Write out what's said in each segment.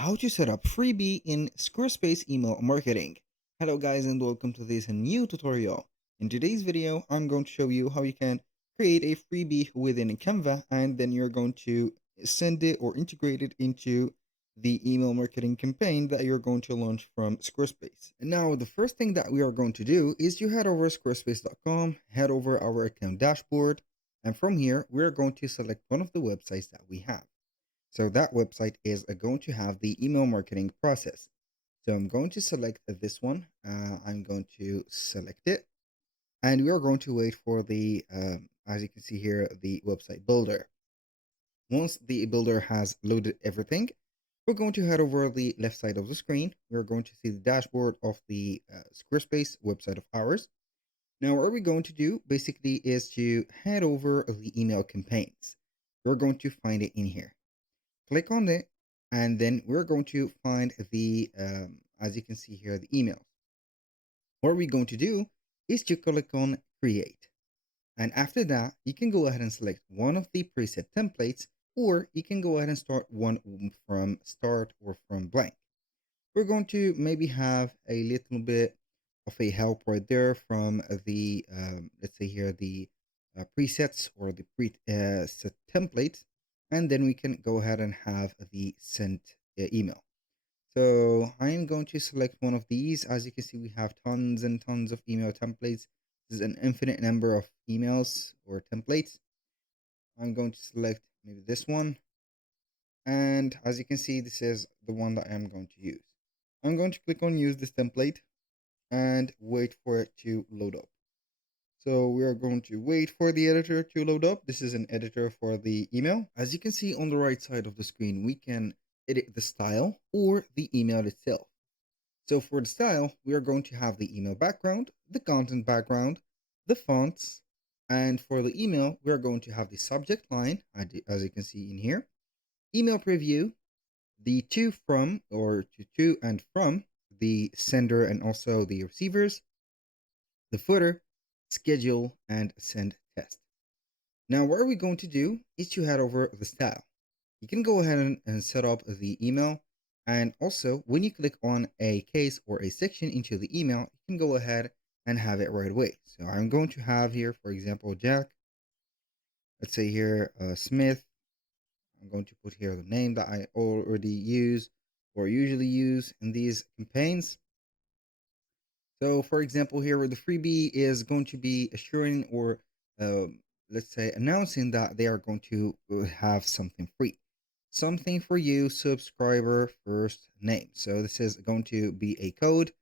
How to set up Freebie in Squarespace email marketing. Hello guys and welcome to this new tutorial. In today's video, I'm going to show you how you can create a freebie within Canva and then you're going to send it or integrate it into the email marketing campaign that you're going to launch from Squarespace. And now the first thing that we are going to do is you head over squarespace.com, head over our account dashboard, and from here, we're going to select one of the websites that we have. So that website is going to have the email marketing process. So I'm going to select this one. I'm going to select it and we are going to wait for the, as you can see here, the website builder. Once the builder has loaded everything, we're going to head over the left side of the screen. We're going to see the dashboard of the Squarespace website of ours. Now, what we're going to do basically is to head over the email campaigns. We're going to find it in here. Click on it, and then we're going to find the, as you can see here, the emails. What we're going to do is to click on create. And after that, you can go ahead and select one of the preset templates, or you can go ahead and start one from start or from blank. We're going to maybe have a little bit of a help right there from the, let's say here, the presets or the preset templates. And then we can go ahead and have the sent email. So I'm going to select one of these. As you can see, we have tons and tons of email templates. This is an infinite number of emails or templates. I'm going to select maybe this one. And as you can see, this is the one that I'm going to use. I'm going to click on use this template and wait for it to load up. So we are going to wait for the editor to load up. This is an editor for the email. As you can see on the right side of the screen, we can edit the style or the email itself. So for the style, we are going to have the email background, the content background, the fonts, and for the email, we are going to have the subject line, as you can see in here, email preview, the to from or to and from the sender and also the receivers, the footer, schedule, and send test. Now, what are we going to do is to head over the style. You can go ahead and set up the email. And also, when you click on a case or a section into the email, you can go ahead and have it right away. So I'm going to have here, for example, Jack. Let's say here, Smith. I'm going to put here the name that I already use or usually use in these campaigns. So for example, here the freebie is going to be assuring or let's say announcing that they are going to have something free. Something for you, subscriber first name. So this is going to be a code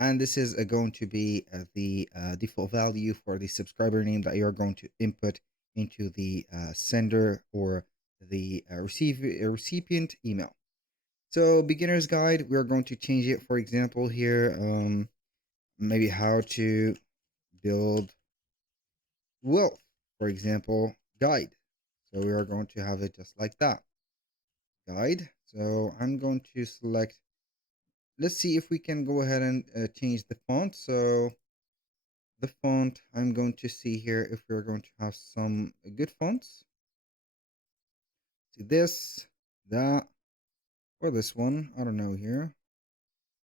and this is going to be the default value for the subscriber name that you're going to input into the sender or the recipient email. So beginner's guide, we're going to change it, for example, here, maybe how to build wealth, for example, guide. So we are going to have it just like that, guide. So I'm going to select, let's see if we can go ahead and change the font. So the font, I'm going to see here if we're going to have some good fonts. See this, that, or this one, I don't know here.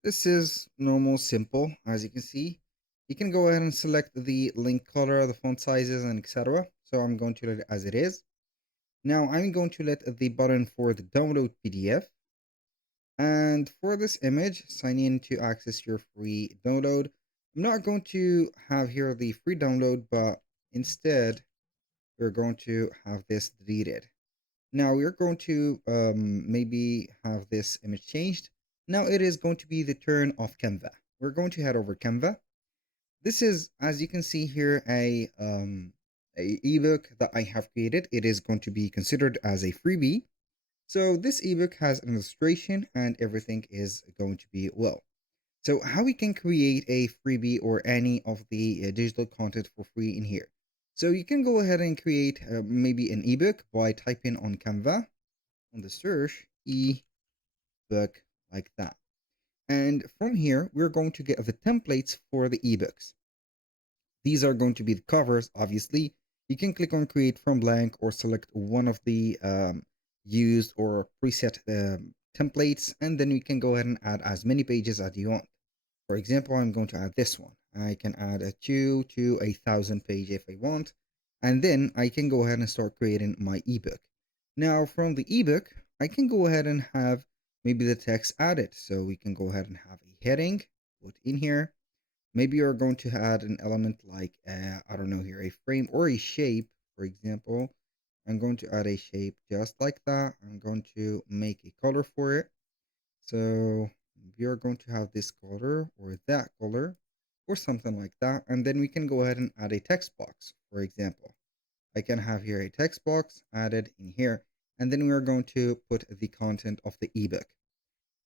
This is normal, simple, as you can see. You can go ahead and select the link color, the font sizes, and etc. So I'm going to let it as it is. Now I'm going to let the button for the download PDF. And for this image, sign in to access your free download. I'm not going to have here the free download, but instead we're going to have this deleted. Now we're going to maybe have this image changed. Now it is going to be the turn of Canva. We're going to head over Canva. This is, as you can see here, a ebook that I have created. It is going to be considered as a freebie. So this ebook has an illustration and everything is going to be well. So how we can create a freebie or any of the digital content for free in here. So you can go ahead and create maybe an ebook by typing on Canva on the search ebook like that. And from here, we're going to get the templates for the ebooks. These are going to be the covers, obviously. You can click on create from blank or select one of the used or preset templates, and then we can go ahead and add as many pages as you want. For example, I'm going to add this one. I can add a 2 to 1,000 page if I want, and then I can go ahead and start creating my ebook. Now from the ebook, I can go ahead and have maybe the text added. So we can go ahead and have a heading put in here. Maybe you're going to add an element like, I don't know here, a frame or a shape, for example. I'm going to add a shape just like that. I'm going to make a color for it. So we are going to have this color or that color or something like that. And then we can go ahead and add a text box. For example, I can have here a text box added in here. And then we are going to put the content of the ebook.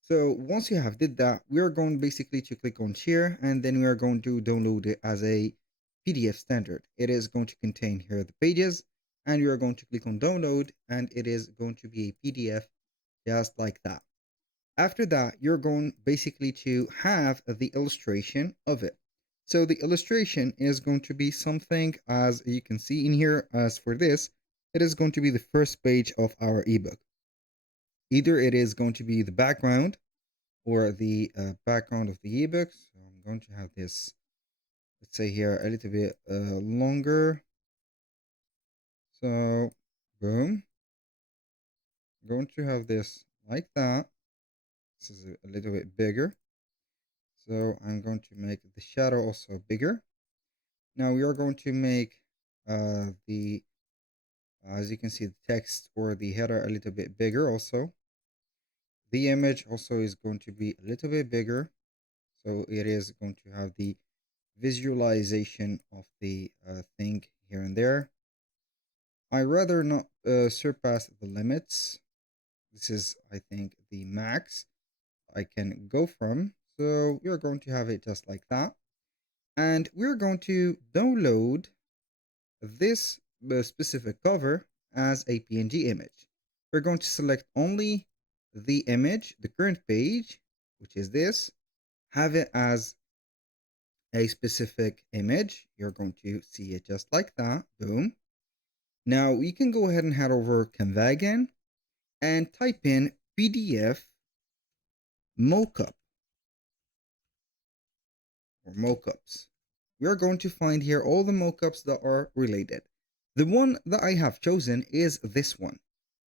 So once you have did that, we are going basically to click on share, and then we are going to download it as a PDF standard. It is going to contain here the pages, and you are going to click on download, and it is going to be a PDF just like that. After that, you're going basically to have the illustration of it. So the illustration is going to be something as you can see in here. As for this, it is going to be the first page of our ebook. Either it is going to be the background or the background of the ebook. So I'm going to have this, let's say here, a little bit longer. So boom, I'm going to have this like that. This is a little bit bigger. So I'm going to make the shadow also bigger. Now we are going to make the, as you can see, the text or the header a little bit bigger also. The image also is going to be a little bit bigger. So it is going to have the visualization of the thing here and there. I rather not surpass the limits. This is, I think, the max I can go from. So we're going to have it just like that. And we're going to download this specific cover as a PNG image. We're going to select only the image, the current page, which is this, have it as a specific image. You're going to see it just like that. Boom. Now we can go ahead and head over Canva again and type in PDF mockup or mockups. We are going to find here all the mockups that are related. The one that I have chosen is this one.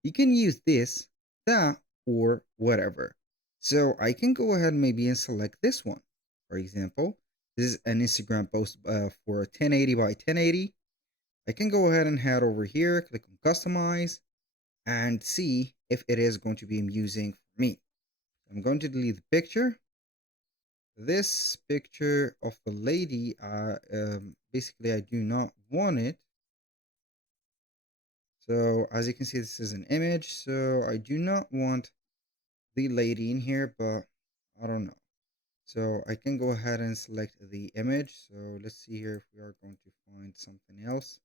You can use this, that, or whatever. So I can go ahead maybe and select this one. For example, this is an Instagram post for 1080 by 1080. I can go ahead and head over here, click on customize, and see if it is going to be amusing for me. I'm going to delete the picture. This picture of the lady, basically I do not want it. So as you can see, this is an image. So I do not want the lady in here, but I don't know. So I can go ahead and select the image. So let's see here if we are going to find something else.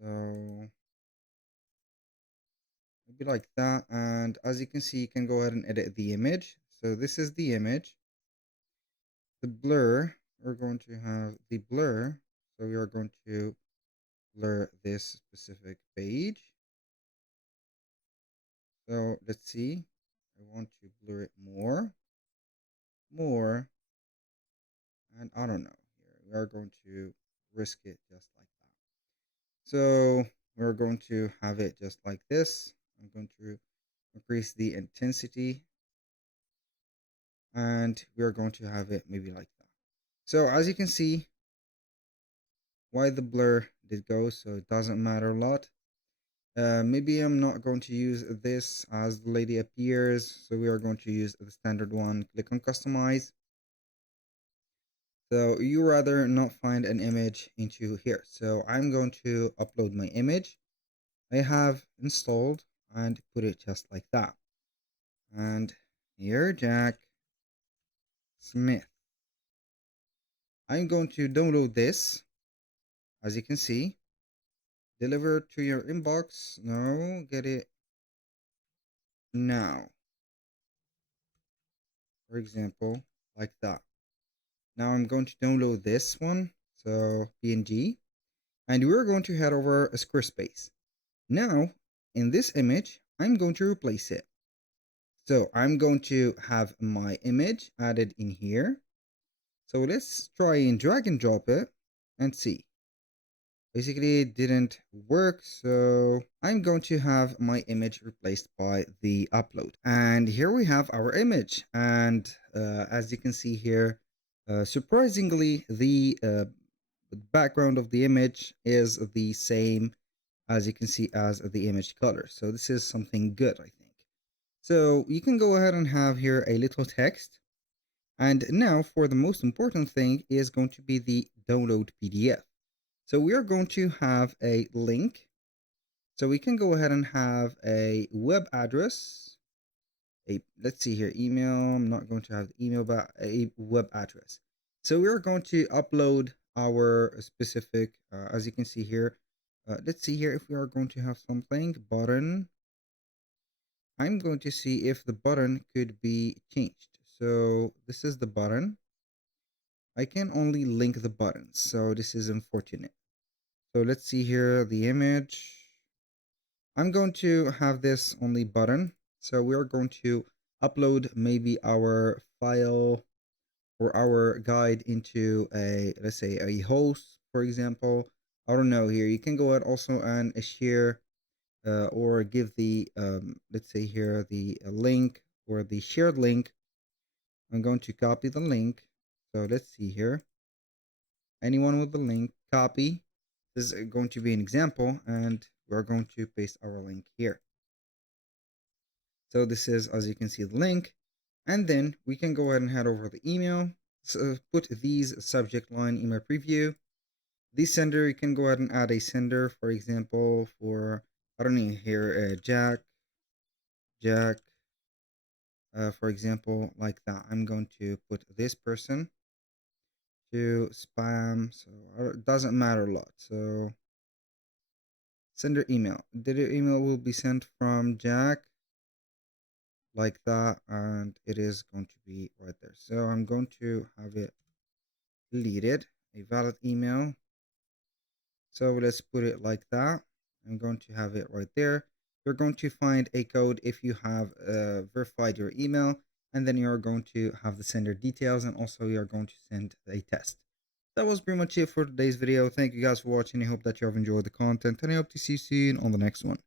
So maybe like that. And as you can see, you can go ahead and edit the image. So this is the image. The blur, we're going to have the blur. So we are going to blur this specific page. So let's see. I want to blur it more, and I don't know. Here we are going to risk it just like that. So we're going to have it just like this. I'm going to increase the intensity, and we're going to have it maybe like that. So as you can see, why the blur did go, so it doesn't matter a lot. Maybe I'm not going to use this as the lady appears, so we are going to use the standard one. Click on customize. So you rather not find an image into here. So I'm going to upload my image I have installed and put it just like that. And here, Jack Smith. I'm going to download this, as you can see. Deliver to your inbox. No, get it now. For example, like that. Now I'm going to download this one, so PNG, and we're going to head over a Squarespace. Now, in this image, I'm going to replace it. So I'm going to have my image added in here. So let's try and drag and drop it and see. Basically, it didn't work, so I'm going to have my image replaced by the upload. And here we have our image. And as you can see here, surprisingly, the background of the image is the same, as you can see, as the image color. So this is something good, I think. So you can go ahead and have here a little text. And now for the most important thing is going to be the download PDF. So we are going to have a link. So we can go ahead and have a web address. Let's see here, email. I'm not going to have the email, but a web address. So we are going to upload our specific, as you can see here. Let's see here if we are going to have something button. I'm going to see if the button could be changed. So this is the button. I can only link the buttons, so this is unfortunate. So let's see here the image. I'm going to have this only button. So we are going to upload maybe our file or our guide into a, let's say, a host, for example. I don't know here. You can go ahead also and share or give the, let's say here, the link or the shared link. I'm going to copy the link. So let's see here. Anyone with the link, copy. This is going to be an example, and we're going to paste our link here. So this is, as you can see, the link. And then we can go ahead and head over the email. So put these subject line email preview. The sender, you can go ahead and add a sender, for example, for, I don't know here, Jack, for example, like that. I'm going to put this person to spam, so it doesn't matter a lot. So sender email. The email will be sent from Jack, like that, and it is going to be right there. So I'm going to have it deleted, a valid email. So let's put it like that. I'm going to have it right there. You're going to find a code if you have verified your email, and then you're going to have the sender details, and also you're going to send a test. That was pretty much it for today's video. Thank you guys for watching. I hope that you have enjoyed the content, and I hope to see you soon on the next one.